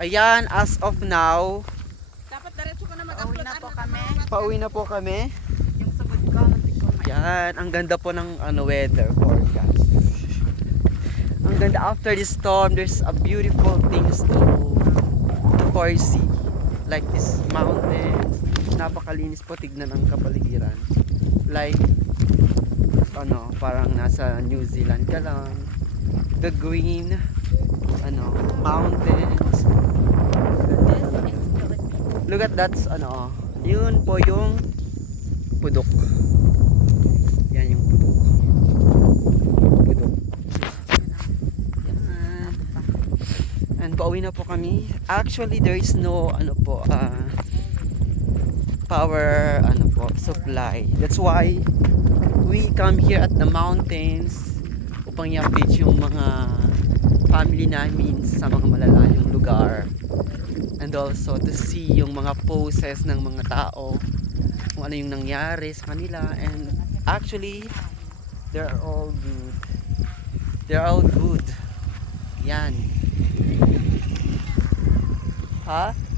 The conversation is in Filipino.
Ayan, as of now, Dapat diretso ka na mag-upload. Pauwi na po kami. pauwi na po kami. Yung sugod ko, muntik ko Yan, ang ganda po ng weather forecast. Ang ganda after the storm, there's a beautiful things to foresee. Like this mountains, napakalinis po tignan ang kapaligiran. Like, parang nasa New Zealand ka lang. The green, mountains. This is Philippines. Look at that, yun po yung pudok. Yan yung pudok. Pudok. Yan. And pauwi na po kami. Actually, there is no, power, supply. That's why we come here at the mountains upang i-update yung mga family namin sa mga malalayong lugar. And also to see yung mga poses ng mga tao, kung ano yung nangyari sa kanila. And actually, they're all good. They're all good. Yan. Ha?